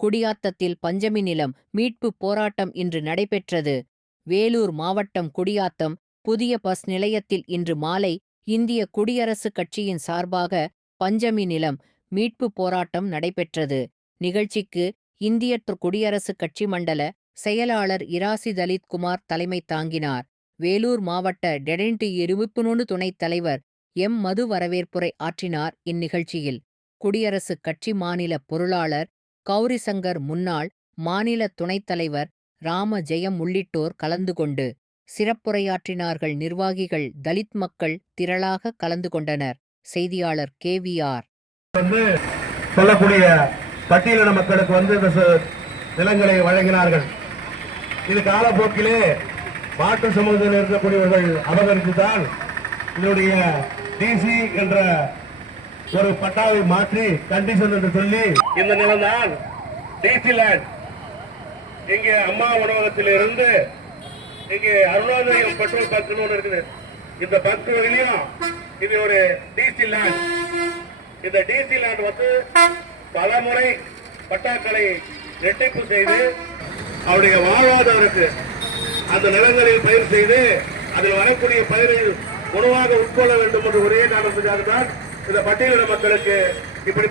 குடியாத்தத்தில் பஞ்சமி நிலம் மீட்பு போராட்டம் இன்று நடைபெற்றது. வேலூர் மாவட்டம் குடியாத்தம் புதிய பஸ் நிலையத்தில் இன்று மாலை இந்திய குடியரசுக் கட்சியின் சார்பாக பஞ்சமி நிலம் மீட்பு போராட்டம் நடைபெற்றது. நிகழ்ச்சிக்கு இந்திய குடியரசுக் கட்சி மண்டல செயலாளர் இராசி தலித் குமார் தலைமை தாங்கினார். வேலூர் மாவட்ட டெடென்ட் இருவிப்புணு துணைத் தலைவர் எம். மது வரவேற்புரை ஆற்றினார். இந்நிகழ்ச்சியில் குடியரசுக் கட்சி மாநில பொருளாளர் கௌரிசங்கர், முன்னாள் மாநில துணைத் தலைவர் ராம ஜெயம் உள்ளிட்டோர் கலந்து கொண்டு சிறப்புரையாற்றினார்கள். நிர்வாகிகள், தலித் மக்கள் திரளாக கலந்து கொண்டனர். செய்தியாளர் KVR. சொல்லக்கூடிய பட்டியலின மக்களுக்கு இந்த நிலங்களை வழங்கினார்கள். இது காலப்போக்கிலே மாற்று சமூகத்தில் இருக்கக்கூடியவர்கள் அபகரித்துதான் இதனுடைய டிசி என்ற ஒரு பட்டாவை மாற்றி கண்டிஷன் என்று சொல்லி இந்த நிலம்தான் டிசி லேண்ட். இங்கே அம்மா உணவகத்தில் இருந்து இங்கே அருணாச்சலம் பெட்ரோல் பங்க் ஒன்று இருக்குது. இந்த பங்க் வழியும் இது ஒரு டிசி லேண்ட். இந்த டிசி லேண்ட் பல முறை பட்டாக்களை இரட்டிப்பு செய்து அவருடைய வாழ்வாதாரத்துக்கு அந்த நிலங்களில் பயிர் செய்து அதில் வரக்கூடிய பயிரை உணவாக உட்கொள்ள வேண்டும் என்ற ஒரே காரணத்துக்காக தான் இந்த பட்டியலின மக்களுக்கு இப்படி